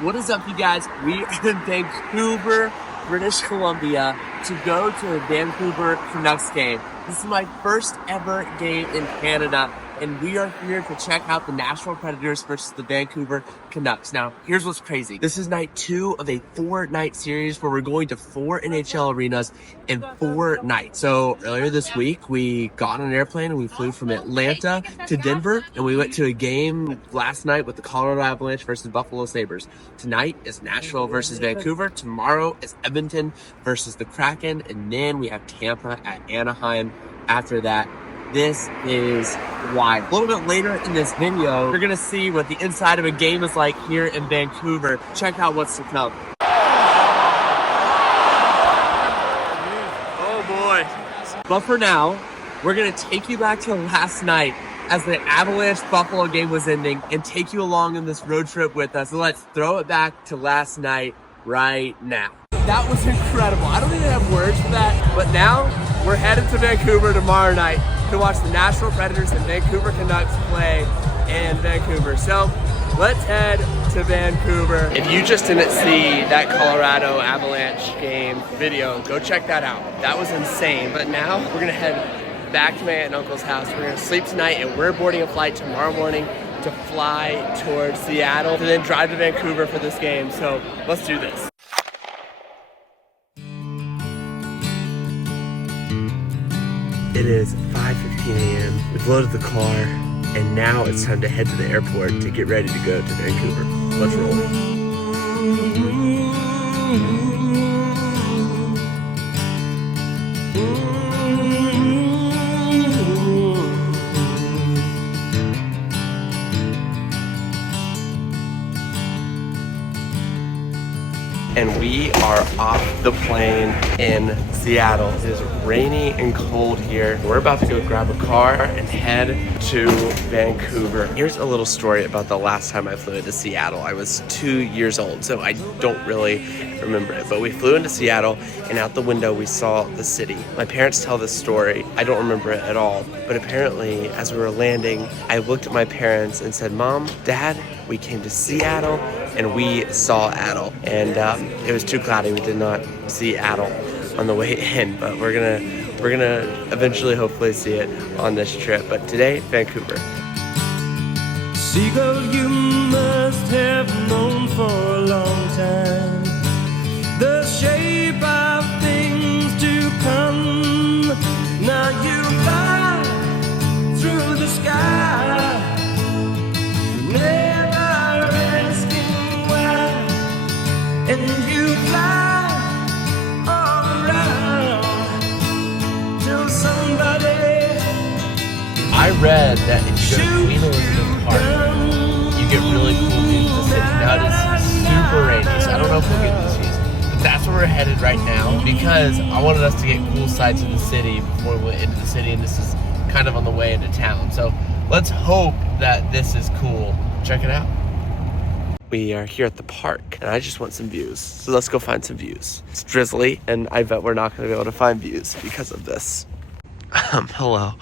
What is up, you guys? We are in Vancouver, British Columbia to go to the Vancouver Canucks game. This is my first ever game in Canada, and we are here to check out the Nashville Predators versus the Vancouver Canucks. Now, here's what's crazy. This is night 2 of a 4-night series where we're going to 4 NHL arenas in 4 nights. So earlier this week, we got on an airplane and we flew from Atlanta to Denver, and we went to a game last night with the Colorado Avalanche versus Buffalo Sabres. Tonight is Nashville versus Vancouver. Tomorrow is Edmonton versus the Kraken, and then we have Tampa at Anaheim after that. This is wild. A little bit later in this video, you're gonna see what the inside of a game is like here in Vancouver. Check out what's to come. Oh boy. But for now, we're gonna take you back to last night as the Avalanche Buffalo game was ending and take you along on this road trip with us. So let's throw it back to last night right now. That was incredible. I don't even have words for that, but now we're headed to Vancouver tomorrow night to watch the Nashville Predators and Vancouver Canucks play in Vancouver. So let's head to Vancouver. If you just didn't see that Colorado Avalanche game video, go check that out. That was insane. But now we're gonna head back to my aunt and uncle's house. We're gonna sleep tonight, and we're boarding a flight tomorrow morning to fly towards Seattle and then drive to Vancouver for this game. So let's do this. It is 5:15 a.m. We've loaded the car, and now it's time to head to the airport to get ready to go to Vancouver. Let's roll. And we are off the plane in Seattle. It is rainy and cold here. We're about to go grab a car and head to Vancouver. Here's a little story about the last time I flew into Seattle. I was 2 years old, so I don't really remember it. But we flew into Seattle, and out the window we saw the city. My parents tell this story. I don't remember it at all. But apparently, as we were landing, I looked at my parents and said, "Mom, Dad, we came to Seattle and we saw Adel." And it was too cloudy. We did not see Adel on the way in, but we're gonna eventually hopefully see it on this trip. But today, Vancouver. Seagull, you must have known for a long time the shape of things to come. Now you fly through the sky, never asking why, and you fly all around till somebody. I read that if you go to Queen Elizabeth Park, you get really cool views of the city. Now it is super rainy, so I don't know if we'll get these views. But that's where we're headed right now because I wanted us to get cool sights of the city before we went into the city, and this is kind of on the way into town. So let's hope that this is cool. Check it out. We are here at the park, and I just want some views. So let's go find some views. It's drizzly, and I bet we're not going to be able to find views because of this. Hello.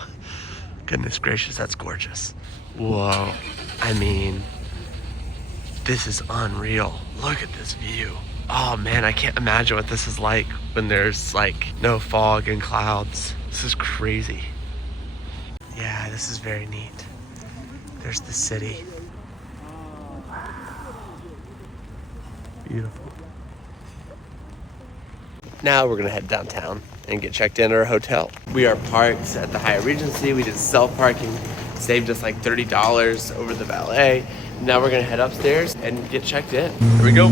Goodness gracious, that's gorgeous. Whoa. I mean, this is unreal. Look at this view. Oh man, I can't imagine what this is like when there's like no fog and clouds. This is crazy. Yeah, this is very neat. There's the city. Beautiful. Now we're gonna head downtown and get checked in at our hotel. We are parked at the Hyatt Regency. We did self-parking, saved us like $30 over the valet. Now we're gonna head upstairs and get checked in. Here we go.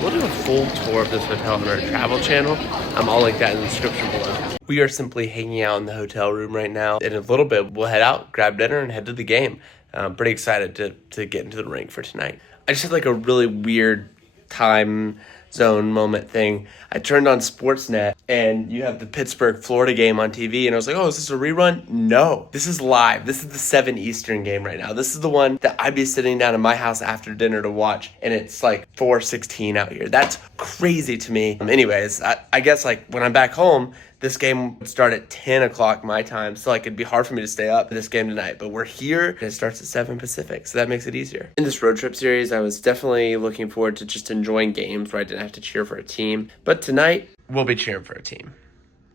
We'll do a full tour of this hotel on our travel channel. I'll link that in the description below. We are simply hanging out in the hotel room right now. In a little bit, we'll head out, grab dinner, and head to the game. I'm pretty excited to get into the rink for tonight. I just had like a really weird time zone moment thing. I turned on Sportsnet and you have the Pittsburgh, Florida game on TV, and I was like, oh, is this a rerun? No, this is live. This is the 7 Eastern game right now. This is the one that I'd be sitting down in my house after dinner to watch, and it's like 4:16 out here. That's crazy to me. Anyways, I guess like when I'm back home, this game would start at 10 o'clock my time, so like it'd be hard for me to stay up for this game tonight. But we're here, and it starts at 7 Pacific, so that makes it easier. In this road trip series, I was definitely looking forward to just enjoying games where I didn't have to cheer for a team. But tonight, we'll be cheering for a team.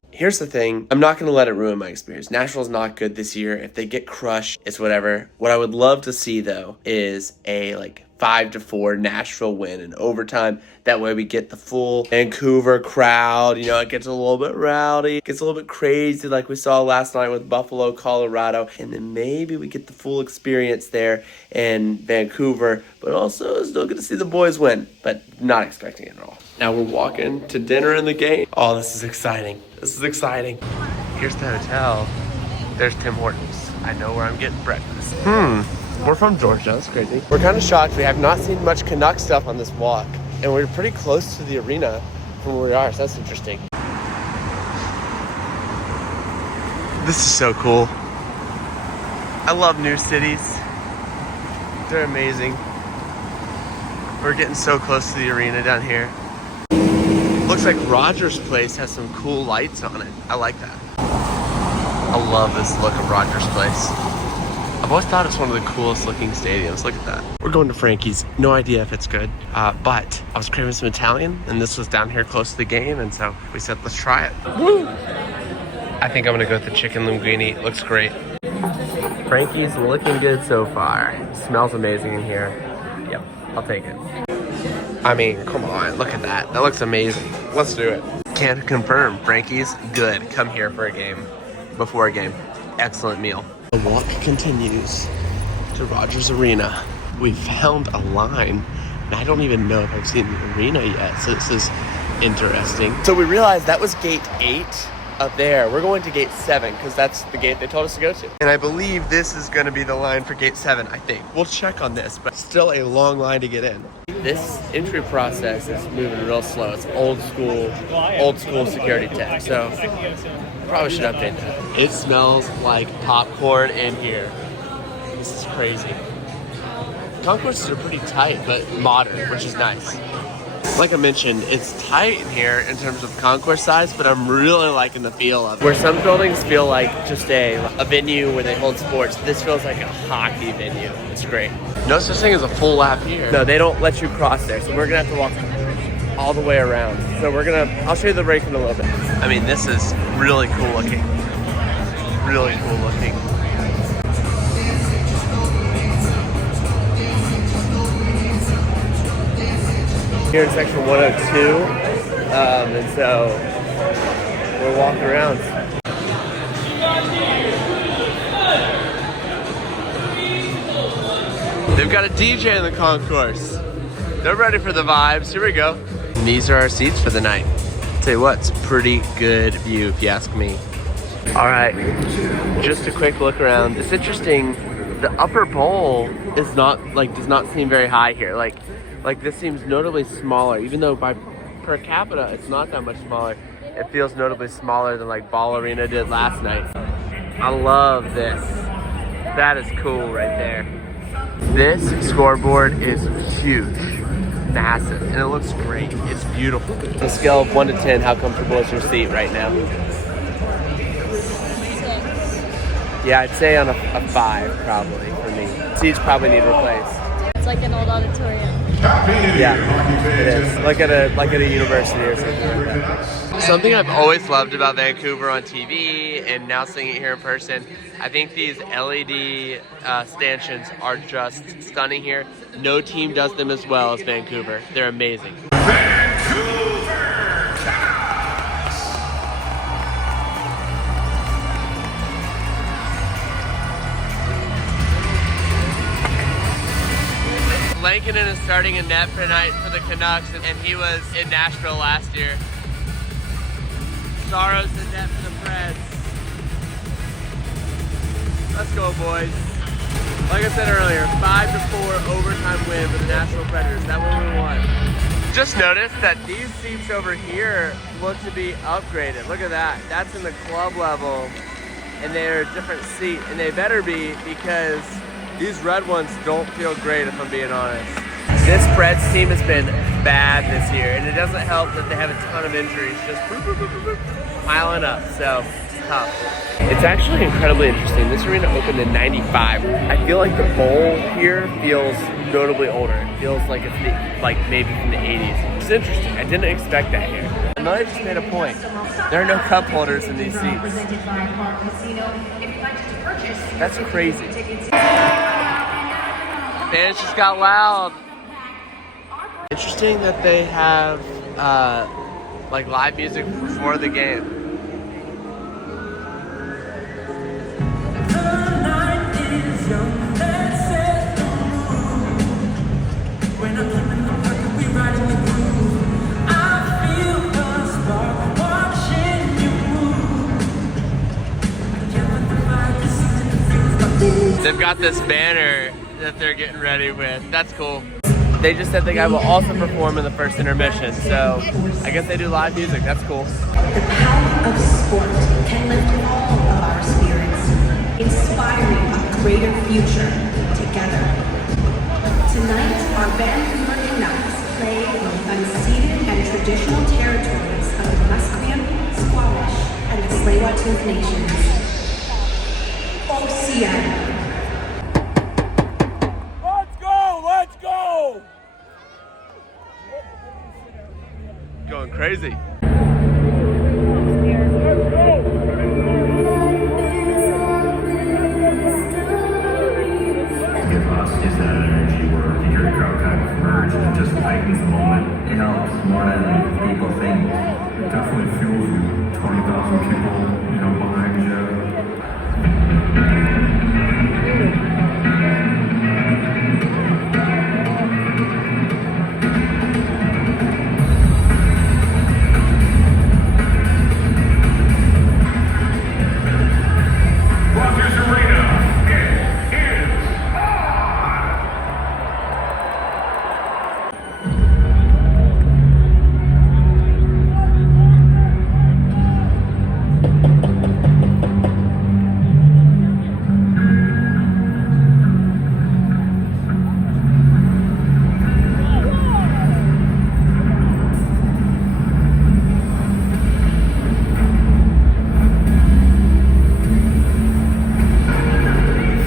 Here's the thing, I'm not going to let it ruin my experience. Nashville's not good this year. If they get crushed, it's whatever. What I would love to see, though, is a 5-4 Nashville win in overtime. That way we get the full Vancouver crowd. You know, it gets a little bit rowdy, gets a little bit crazy like we saw last night with Buffalo, Colorado. And then maybe we get the full experience there in Vancouver, but also still get to see the boys win, but not expecting it at all. Now we're walking to dinner in the game. Oh, this is exciting. This is exciting. Here's the hotel. There's Tim Hortons. I know where I'm getting breakfast. We're from Georgia. That's crazy. We're kind of shocked. We have not seen much Canucks stuff on this walk, and we're pretty close to the arena from where we are, so that's interesting. This is so cool. I love new cities. They're amazing. We're getting so close to the arena down here. Looks like Rogers Place has some cool lights on it. I like that. I love this look of Rogers Place. I've always thought it's one of the coolest looking stadiums. Look at that. We're going to Frankie's. No idea if it's good, but I was craving some Italian, and this was down here close to the game, and so we said, let's try it. Woo! I think I'm gonna go with the chicken linguine. It looks great. Frankie's looking good so far. It smells amazing in here. Yep, I'll take it. I mean, come on, look at that. That looks amazing. Let's do it. Can confirm, Frankie's good. Come here for a game, before a game. Excellent meal. The walk continues to Rogers Arena. We found a line, and I don't even know if I've seen the arena yet, so this is interesting. So we realized that was gate 8 up there. We're going to gate 7 because that's the gate they told us to go to. And I believe this is going to be the line for gate 7, I think. We'll check on this, but still a long line to get in. This entry process is moving real slow. It's old school security tech, so probably should update that. It smells like popcorn in here. This is crazy. Concourses are pretty tight, but modern, which is nice. Like I mentioned, it's tight in here in terms of concourse size, but I'm really liking the feel of it. Where some buildings feel like just a venue where they hold sports, this feels like a hockey venue. It's great. No such thing as a full lap here. No, they don't let you cross there, so we're gonna have to walk all the way around. So I'll show you the rink in a little bit. I mean, this is really cool looking. Really cool looking. Here in section 102, and so we're walking around. They've got a DJ in the concourse. They're ready for the vibes. Here we go. And these are our seats for the night. I'll tell you what, it's a pretty good view if you ask me. All right, just a quick look around. It's interesting. The upper bowl is does not seem very high here. Like this seems notably smaller, even though by per capita it's not that much smaller. It feels notably smaller than like Ball Arena did last night. I love this. That is cool right there. This scoreboard is huge, massive, and it looks great. It's beautiful. On a scale of 1 to 10, how comfortable is your seat right now? 6. Yeah, I'd say on a 5 probably for me. Seats probably need replaced. It's like an old auditorium. Yeah, it is. Like at a university or something like that. Something I've always loved about Vancouver on TV and now seeing it here in person, I think these LED stanchions are just stunning here. No team does them as well as Vancouver. They're amazing. Vancouver Canucks! Lankinen is starting in net tonight for the Canucks, and he was in Nashville last year. Saros in net for the Preds. Let's go, boys. Like I said earlier, 5-4 overtime win for the Nashville Predators. That's what we want. Just noticed that these seats over here look to be upgraded. Look at that. That's in the club level, and they're a different seat, and they better be, because these red ones don't feel great, if I'm being honest. This Preds team has been bad this year, and it doesn't help that they have a ton of injuries just piling up, so it's tough. It's actually incredibly interesting. This arena opened in '95. I feel like the bowl here feels notably older. It feels like it's like maybe from the '80s. It's interesting. I didn't expect that here. Another just made a point. There are no cup holders in these seats. That's crazy. Fans just got loud. Interesting that they have like live music before the game. They've got this banner that they're getting ready with. That's cool. They just said the guy will also perform in the first intermission, so I guess they do live music. That's cool. The power of sport can lift all of our spirits, inspiring a greater future together. Tonight, our Vancouver Canucks play in the unceded and traditional territories of the Musqueam, Squamish, and the Tsleil-Waututh Nations. OCN. Going crazy. Give us is that energy where you hear the crowd kind of merge and just lightens the moment. It helps more than people think. It definitely fuels you. 20,000 people, behind you.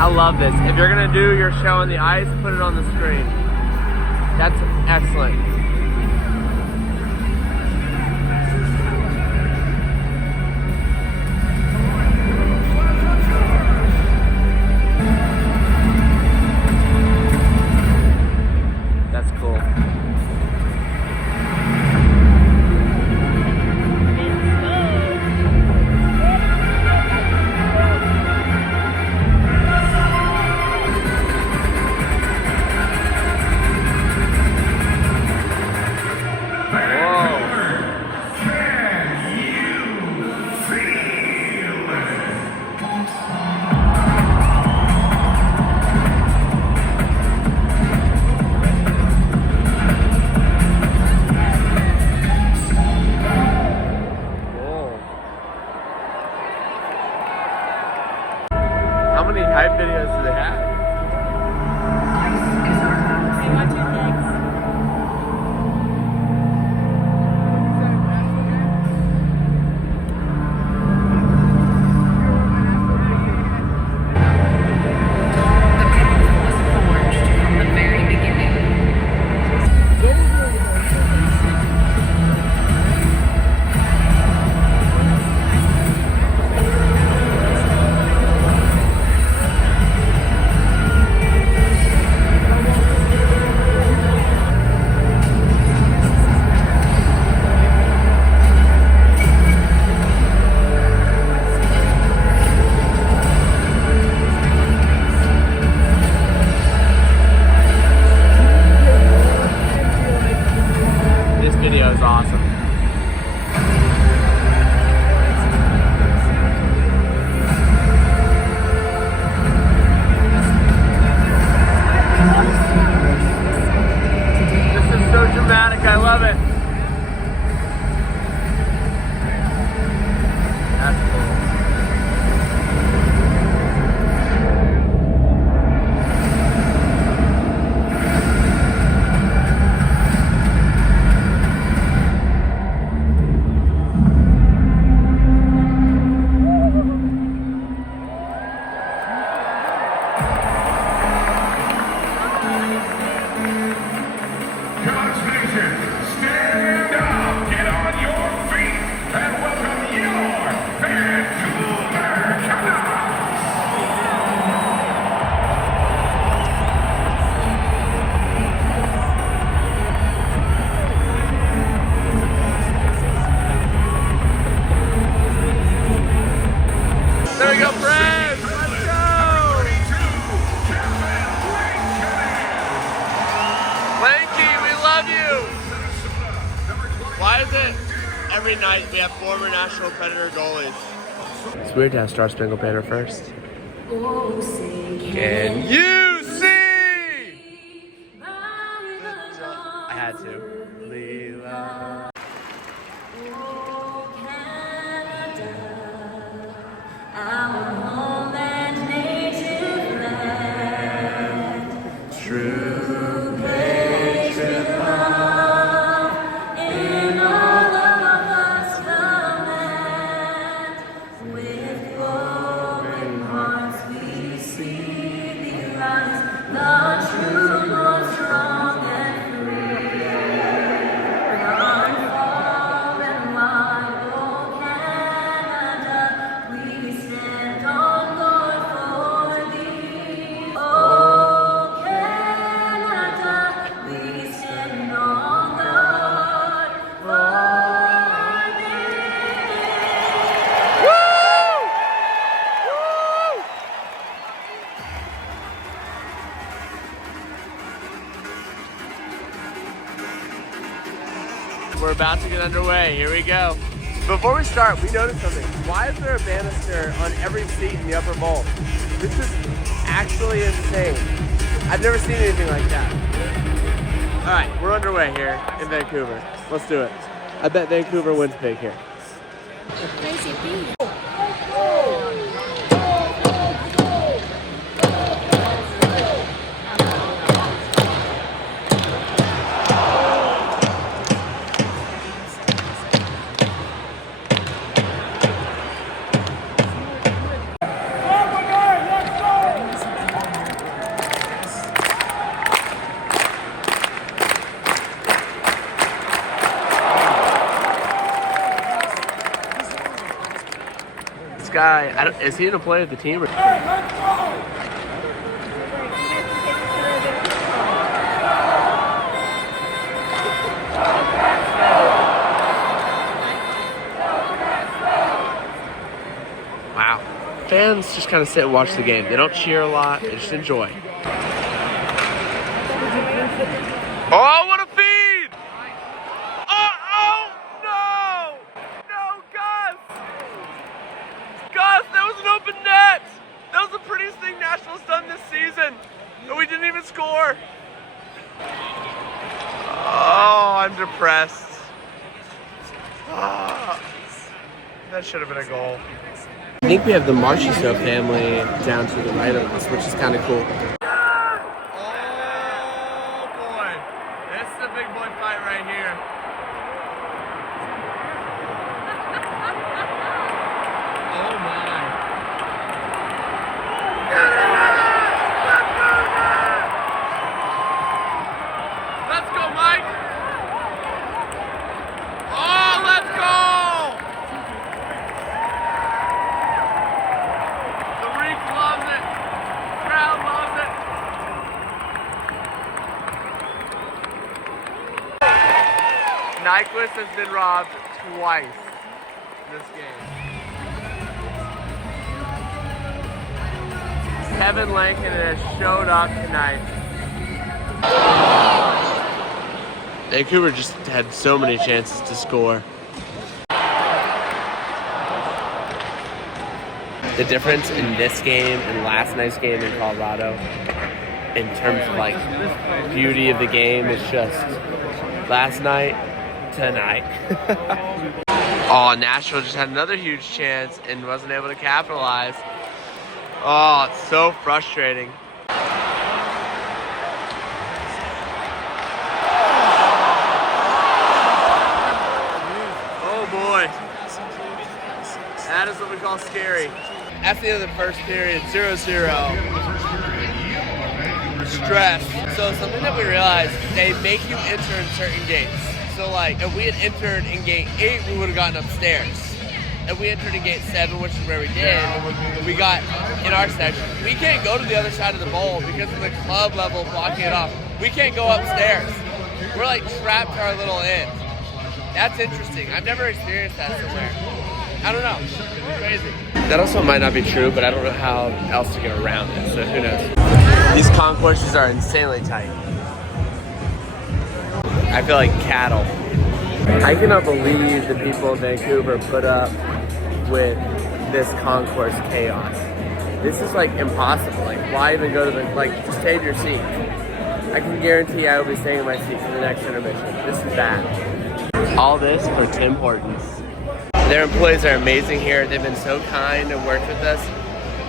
I love this. If you're gonna do your show on the ice, put it on the screen. That's excellent. That's cool. How many hype videos do they have? Hey, watch your legs. Video is awesome. This is so dramatic. I love love it. That's cool. Canucks Nation, stand up, get on your feet, and welcome your Vancouver Canucks! There we go, friends. Let's go. Lanky, we love you. Why is it every night we have former Nashville Predator goalies? It's weird to have Star Spangled Banner first. Can you see? I had to. Leela. True patriot love in all of us command. With glowing hearts we see thee rise, the true Lord strong and free. Unfallen wide, O Canada, we stand on guard for thee. Oh, Canada, we stand on guard for thee. Woo! We're about to get underway. Here we go. Before we start, we noticed something. Why is there a banister on every seat in the upper bowl? This is actually insane. I've never seen anything like that. All right, we're underway here in Vancouver. Let's do it. I bet Vancouver wins big here. This guy, is he gonna play with the team? Wow. Fans just kind of sit and watch the game. They don't cheer a lot, they just enjoy. Oh, what a feed! Oh, no! No, Gus! Gus, that was an open net! That was the prettiest thing Nashville's done this season. And we didn't even score. Oh, I'm depressed. Oh, that should have been a goal. I think we have the Marchessault family down to the right of us, which is kind of cool. Oh boy, this is a big boy fight right here. Oh my. Let's go, Mike. Oh, let's go. The Reek loves it. Crowd loves it. Nyquist has been robbed twice in this game. Kevin Lankin has showed up tonight. Vancouver just had so many chances to score. The difference in this game and last night's game in Colorado, in terms of like beauty of the game, is just last night tonight. Oh, Nashville just had another huge chance and wasn't able to capitalize. Oh, it's so frustrating. Oh boy. That is what we call scary. At the end of the first period, 0-0. Stress. So something that we realized, they make you enter in certain gates. So like, if we had entered in gate 8, we would have gotten upstairs. If we entered in gate 7, which is where we did, we got in our section. We can't go to the other side of the bowl because of the club level blocking it off. We can't go upstairs. We're like trapped to our little end. That's interesting. I've never experienced that somewhere. I don't know. It's crazy. That also might not be true, but I don't know how else to get around it, so who knows. These concourses are insanely tight. I feel like cattle. I cannot believe the people in Vancouver put up with this concourse chaos. This is like impossible. Like, why even go to the, like, just save your seat. I can guarantee I will be staying in my seat for the next intermission. This is bad. All this for Tim Hortons. Their employees are amazing here. They've been so kind and worked with us.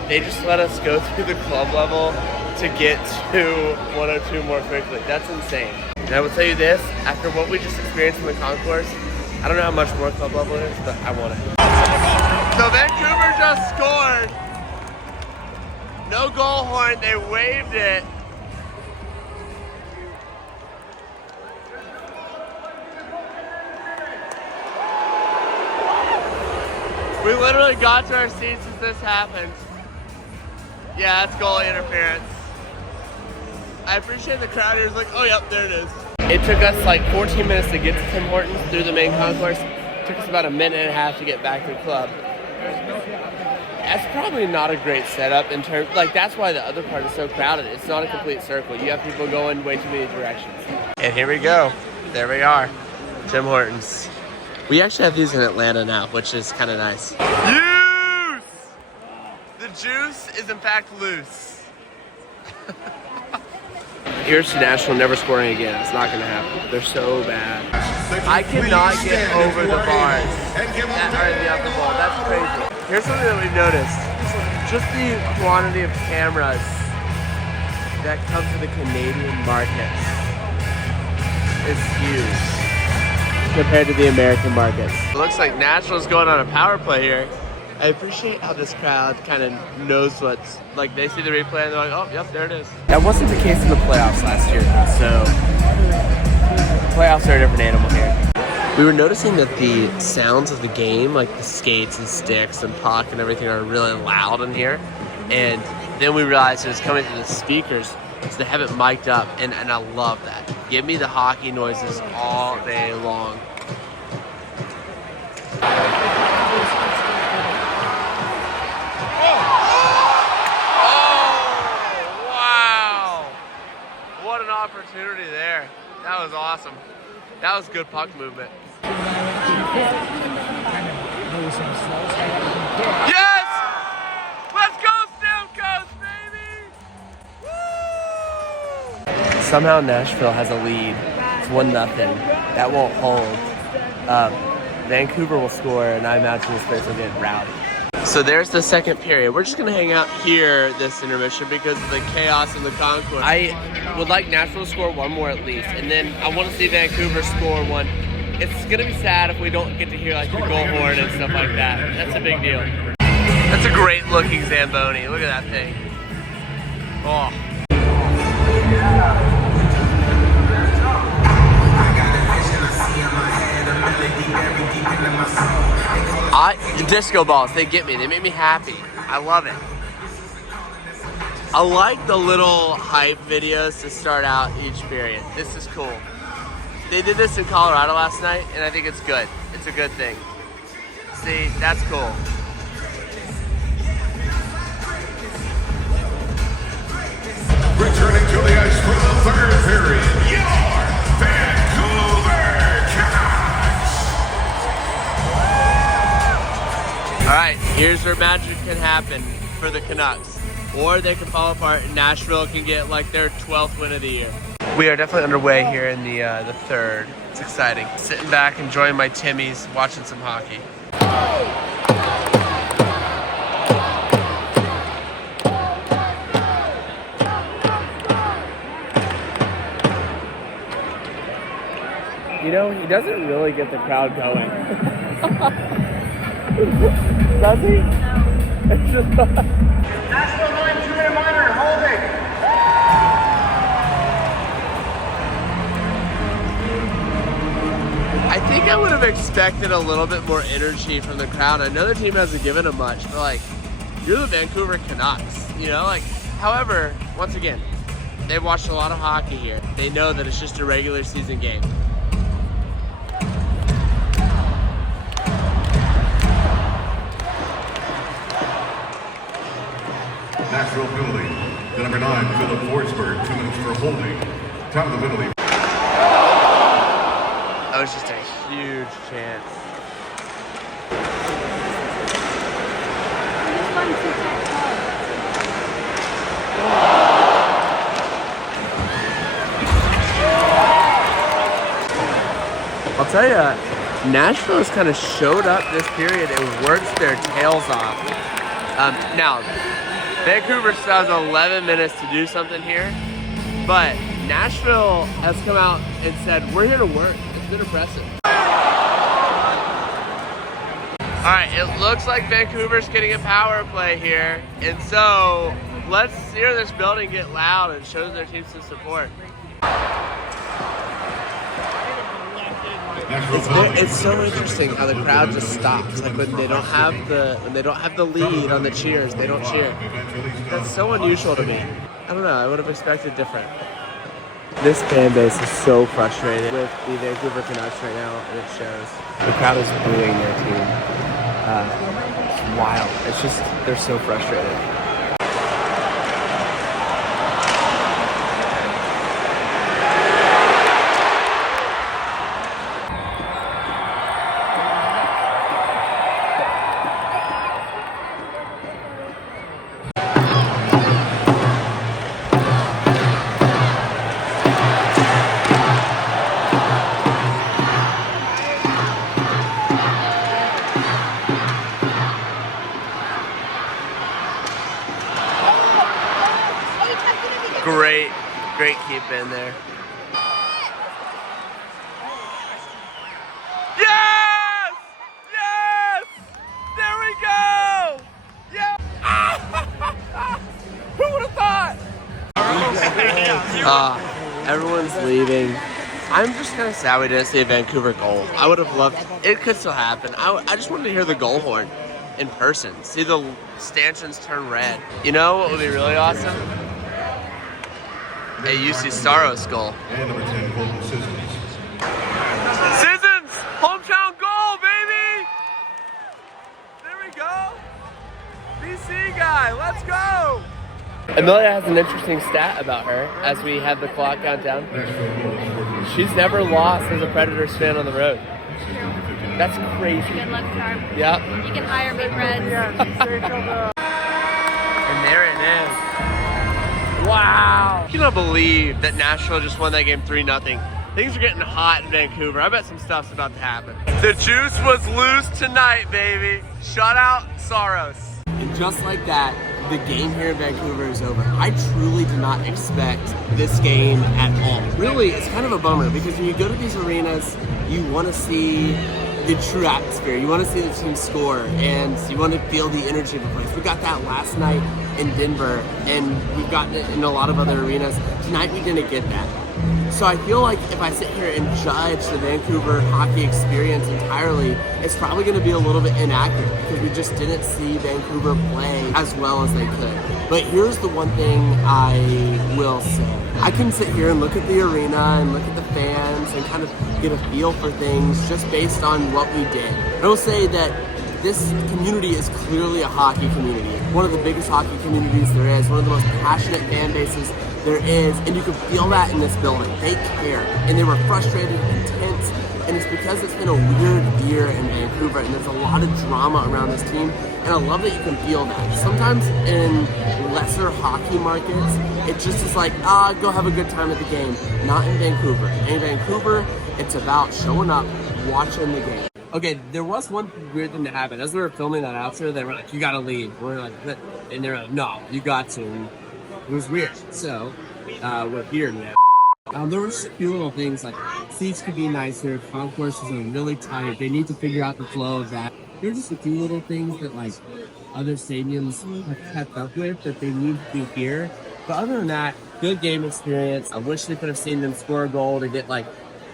They just let us go through the club level to get to 102 more quickly. That's insane. And I will tell you this, after what we just experienced in the concourse, I don't know how much more club level it is, but I want it. So Vancouver just scored. No goal horn, they waved it. We literally got to our seats as this happened. Yeah, that's goalie interference. I appreciate the crowd here is like, oh yep, there it is. It took us like 14 minutes to get to Tim Hortons through the main concourse. It took us about a minute and a half to get back to the club. That's probably not a great setup in terms, like that's why the other part is so crowded. It's not a complete circle. You have people going way too many directions. And here we go. There we are. Tim Hortons. We actually have these in Atlanta now, which is kind of nice. Juice! The juice is in fact loose. Here's to Nashville never scoring again. It's not going to happen. They're so bad. I cannot get over the bars that are in the upper bowl. That's crazy. Here's something that we've noticed. Just the quantity of cameras that come to the Canadian market is huge compared to the American markets. It looks like Nashville's going on a power play here. I appreciate how this crowd kind of knows what's, like they see the replay and they're like, oh, yep, there it is. That wasn't the case in the playoffs last year, so playoffs are a different animal here. We were noticing that the sounds of the game, like the skates and sticks and puck and everything are really loud in here. And then we realized it was coming through the speakers, so they have it mic'd up, and I love that. Give me the hockey noises all day long. What an opportunity there. That was awesome. That was good puck movement. Yes! Let's go Stamkos, baby! Woo! Somehow Nashville has a lead. It's 1-0. That won't hold. Vancouver will score, and I imagine this place will get rowdy. So there's the second period. We're just gonna hang out here this intermission because of the chaos in the concourse. I would like Nashville to score one more at least, and then I want to see Vancouver score one. It's gonna be sad if we don't get to hear like the goal horn and stuff like that. That's a big deal. That's a great looking Zamboni. Look at that thing. Oh. Disco balls, they get me. They make me happy. I love it. I like the little hype videos to start out each period. This is cool. They did this in Colorado last night, and I think it's good. It's a good thing. See, that's cool. Returning to the ice for the third period, your Vancouver Canucks! All right, here's where magic can happen for the Canucks. Or they can fall apart and Nashville can get like their 12th win of the year. We are definitely underway here in the third. It's exciting. Sitting back, enjoying my Timmies, watching some hockey. You know, he doesn't really get the crowd going. Does he? No. It's just Nashville 9-2 minor, holding. I think I would have expected a little bit more energy from the crowd. I know the team hasn't given them much, but like, you're the Vancouver Canucks, you know? Like, however, once again, they've watched a lot of hockey here. They know that it's just a regular season game. Nashville penalty. The number 9, Philip Forsberg, 2 minutes for holding. Time of the penalty. That was just a huge chance. I'll tell you, Nashville has kind of showed up this period and worked their tails off. Now, Vancouver still has 11 minutes to do something here, but Nashville has come out and said, we're here to work. It's been impressive. All right, it looks like Vancouver's getting a power play here, and so let's hear this building get loud and show their team some support. It's so interesting how the crowd just stops. Like when they don't have the lead on the cheers, they don't cheer. That's so unusual to me. I don't know. I would have expected different. This fan base is so frustrated with the Vancouver Canucks right now, and it shows. The crowd is booing their team. It's wild. It's just they're so frustrated. Great keep in there. Yes! Yes! There we go! Yeah! Who would have thought? Everyone's leaving. I'm just kind of sad we didn't see a Vancouver goal. I would have loved it. Could still happen. I just wanted to hear the goal horn in person. See the stanchions turn red. You know what would be really awesome? A UC Saros goal. And number 10, Colton Sissons. Sissons! Hometown goal, baby! There we go. BC guy, let's go! Amelia has an interesting stat about her as we have the clock count down. She's never lost as a Predators fan on the road. That's crazy. Good luck charm. Yep. You can hire me, Fred. And there it is. Wow. I cannot believe that Nashville just won that game 3-0. Things are getting hot in Vancouver. I bet some stuff's about to happen. The juice was loose tonight, baby. Shout out Saros. And just like that, the game here in Vancouver is over. I truly did not expect this game at all. Really, it's kind of a bummer because when you go to these arenas, you want to see the true atmosphere. You want to see the team score, and you want to feel the energy of the place. We got that last night in Denver, and we've gotten it in a lot of other arenas. Tonight we didn't get that. So I feel like if I sit here and judge the Vancouver hockey experience entirely, it's probably going to be a little bit inaccurate because we just didn't see Vancouver play as well as they could. But here's the one thing I will say. I can sit here and look at the arena and look at the fans and kind of get a feel for things just based on what we did. I will say that this community is clearly a hockey community. One of the biggest hockey communities there is, one of the most passionate fan bases there is, and you can feel that in this building. They care, and they were frustrated, intense, and it's because it's been a weird year in Vancouver, and there's a lot of drama around this team, and I love that you can feel that. Sometimes in lesser hockey markets, it just is like, go have a good time at the game. Not in Vancouver. In Vancouver, it's about showing up, watching the game. Okay, there was one weird thing that happened. As we were filming that outro, they were like, you gotta leave. We're like, and they're like, no, you got to. And it was weird. So, we're here now. There were just a few little things like seats could be nicer, concourses are really tight. They need to figure out the flow of that. There were just a few little things that like other stadiums have kept up with that they need to do here. But other than that, good game experience. I wish they could have seen them score a goal to get like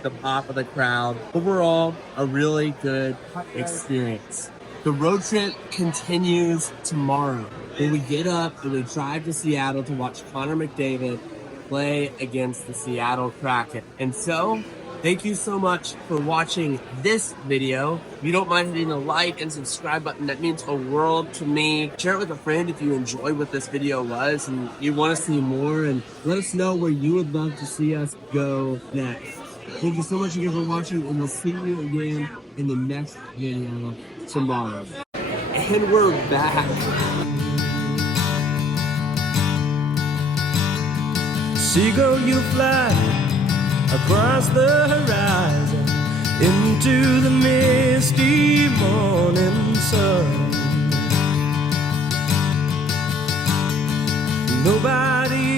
the pop of the crowd. Overall, a really good experience. The road trip continues tomorrow when we get up and we drive to Seattle to watch Connor McDavid play against the Seattle Kraken. And so, thank you so much for watching this video. If you don't mind hitting the like and subscribe button, that means a world to me. Share it with a friend if you enjoyed what this video was and you want to see more, and let us know where you would love to see us go next. Thank you so much again for watching, and we'll see you again in the next video tomorrow. And we're back. Seagull, you fly across the horizon into the misty morning sun. Nobody